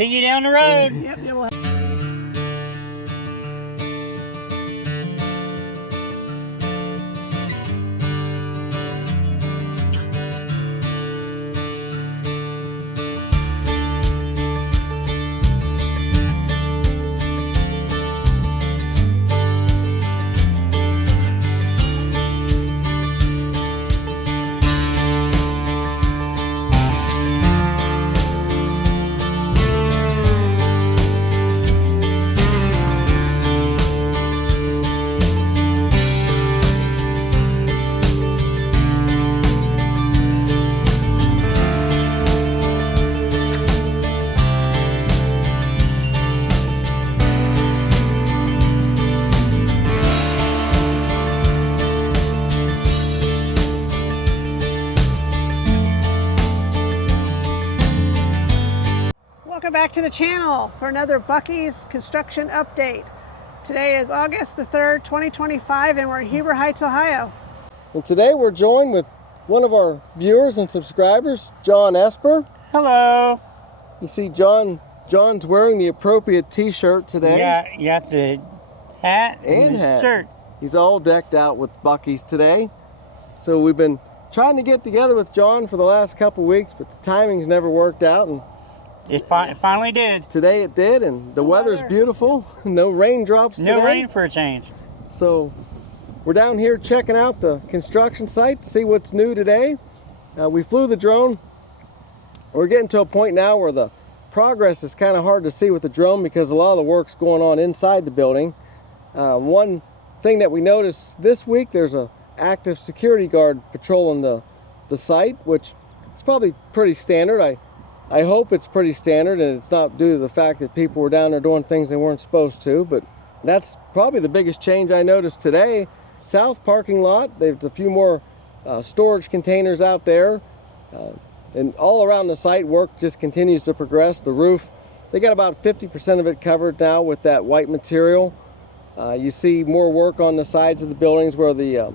See you down the road. Yep, we'll Welcome back to the channel for another Buc-ee's construction update. Today is August the 3rd, 2025, and we're in Heber Heights, Ohio. And today we're joined with one of our viewers and subscribers, John Esper. Hello. You see John's wearing the appropriate t-shirt today. Yeah, you got the hat and the hat. shirt. He's all decked out with Buc-ee's today. So we've been trying to get together with John for the last couple weeks, but the timing's never worked out. And It finally did. today it did, and the weather's beautiful. No raindrops today. No rain for a change. So we're down here checking out the construction site to see what's new today. We flew the drone. We're getting to a point now where the progress is kind of hard to see with the drone because a lot of the work's going on inside the building. One thing that we noticed this week, there's an active security guard patrolling the site, which is probably pretty standard. I hope it's pretty standard and it's not due to the fact that people were down there doing things they weren't supposed to, but that's probably the biggest change I noticed today. South parking lot, there's a few more storage containers out there, and all around the site work just continues to progress. The roof, they got about 50% of it covered now with that white material. You see more work on the sides of the buildings where the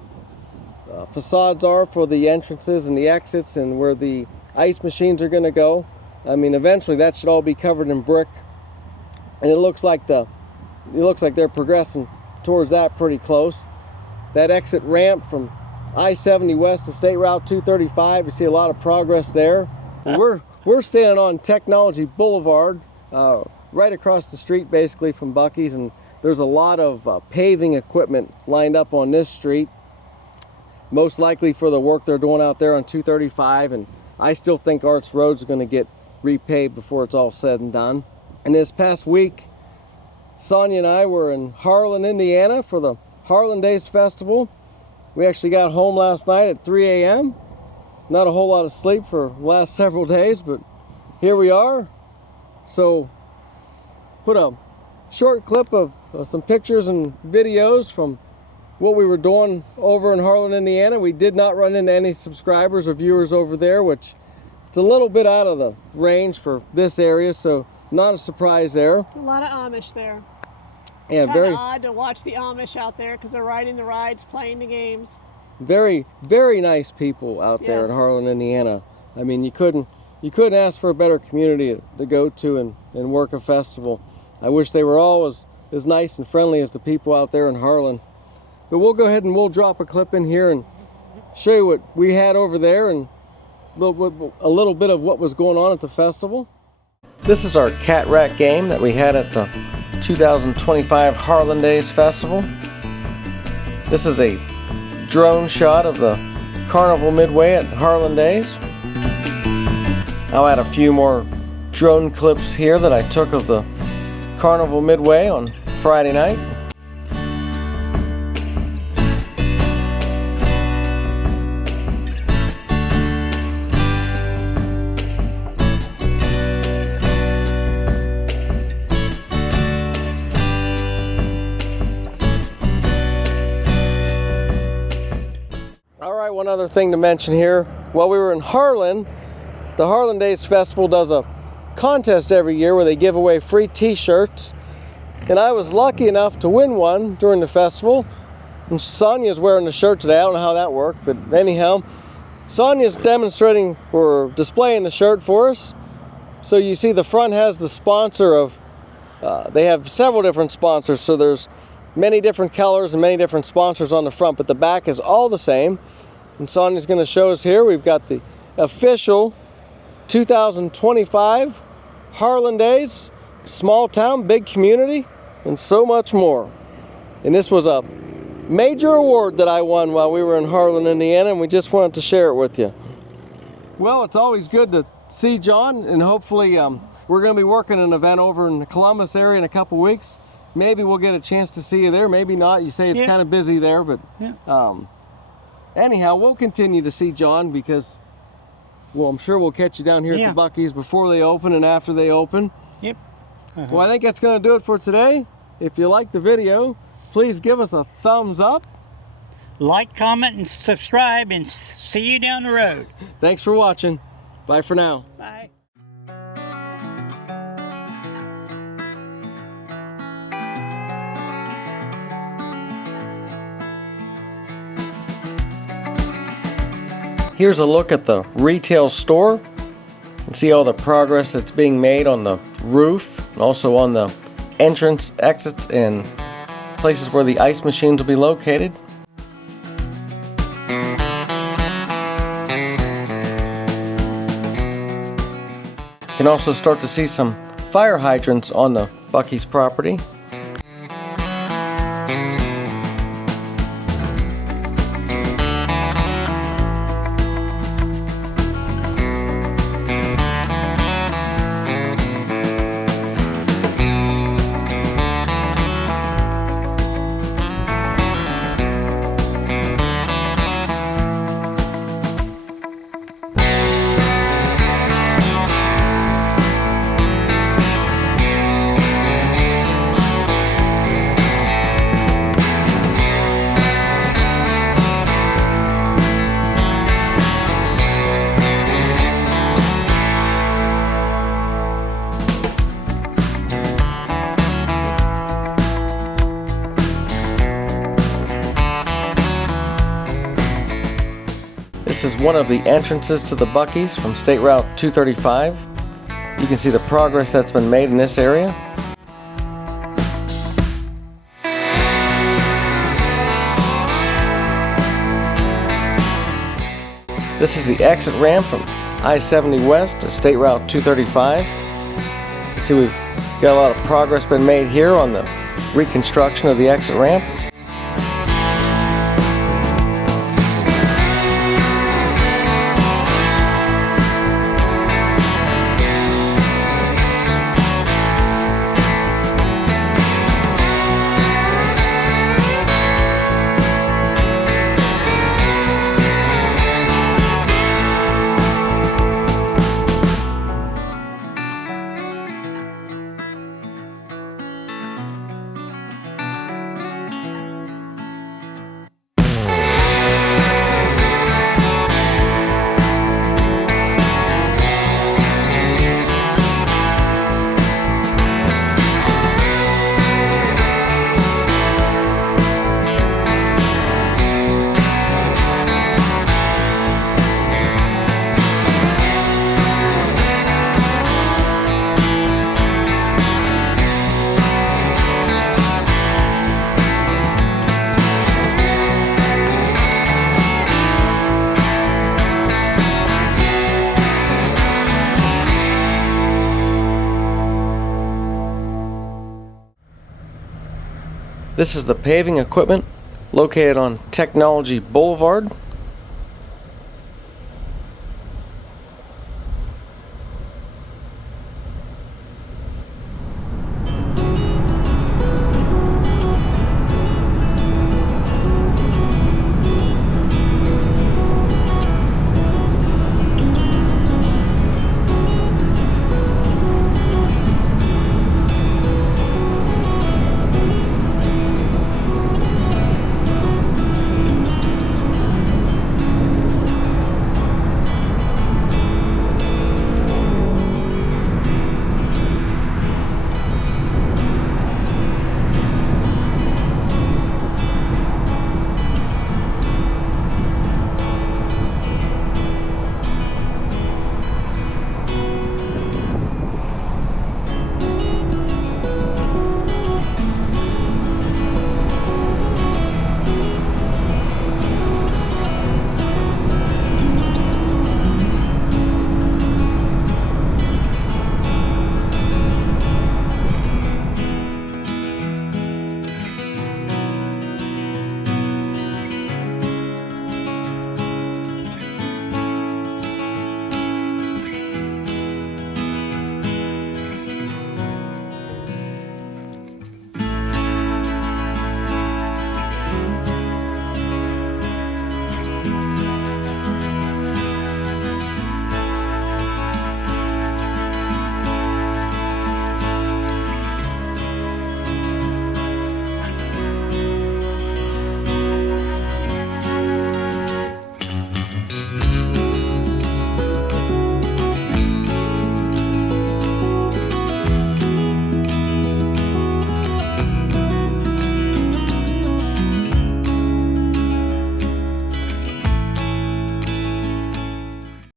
facades are for the entrances and the exits and where the ice machines are going to go. I mean, eventually that should all be covered in brick, and it looks like they're progressing towards that pretty close. That exit ramp from I-70 west to State Route 235, you see a lot of progress there. We're standing on Technology Boulevard, right across the street basically from Buc-ee's, and there's a lot of paving equipment lined up on this street, most likely for the work they're doing out there on 235, and I still think Arts Road's going to get repaved before it's all said and done. And this past week, Sonia and I were in Harland, Indiana for the Harland Days festival. We actually got home last night at 3 a.m. Not a whole lot of sleep for the last several days, but here we are. So put a short clip of some pictures and videos from what we were doing over in Harland, Indiana. We did not run into any subscribers or viewers over there, which it's a little bit out of the range for this area, so not a surprise there. A lot of Amish there. Yeah, it's very odd to watch the Amish out there because they're riding the rides, playing the games. Very, very nice people out there in Harland, Indiana. I mean, you couldn't ask for a better community to go to and work a festival. I wish they were all as nice and friendly as the people out there in Harland. But we'll go ahead and we'll drop a clip in here and show you what we had over there and a little bit of what was going on at the festival. This is our cat rat game that we had at the 2025 Harland Days Festival. This is a drone shot of the Carnival Midway at Harland Days. I'll add a few more drone clips here that I took of the Carnival Midway on Friday night. One other thing to mention here, while we were in Harland, the Harland Days Festival does a contest every year where they give away free t-shirts, and I was lucky enough to win one during the festival, and Sonia's wearing the shirt today. I don't know how that worked, but anyhow, Sonia's demonstrating or displaying the shirt for us. So you see the front has the sponsor of, they have several different sponsors, so there's many different colors and many different sponsors on the front, but the back is all the same. And Sonia's going to show us here, we've got the official 2025 Harland Days, small town, big community, and so much more. And this was a major award that I won while we were in Harland, Indiana, and we just wanted to share it with you. Well, it's always good to see John, and hopefully we're going to be working an event over in the Columbus area in a couple weeks. Maybe we'll get a chance to see you there, maybe not. You say it's kind of busy there, but anyhow, we'll continue to see John because, well, I'm sure we'll catch you down here at the Buc-ee's before they open and after they open. Yep. Well, I think that's going to do it for today. If you like the video, please give us a thumbs up. Like, comment, and subscribe, and see you down the road. Thanks for watching. Bye for now. Bye. Here's a look at the retail store. You can see all the progress that's being made on the roof, and also on the entrance, exits, and places where the ice machines will be located. You can also start to see some fire hydrants on the Buc-ee's property. This is one of the entrances to the Buc-ee's from State Route 235. You can see the progress that's been made in this area. This is the exit ramp from I-70 West to State Route 235. You see we've got a lot of progress been made here on the reconstruction of the exit ramp. This is the paving equipment located on Technology Boulevard.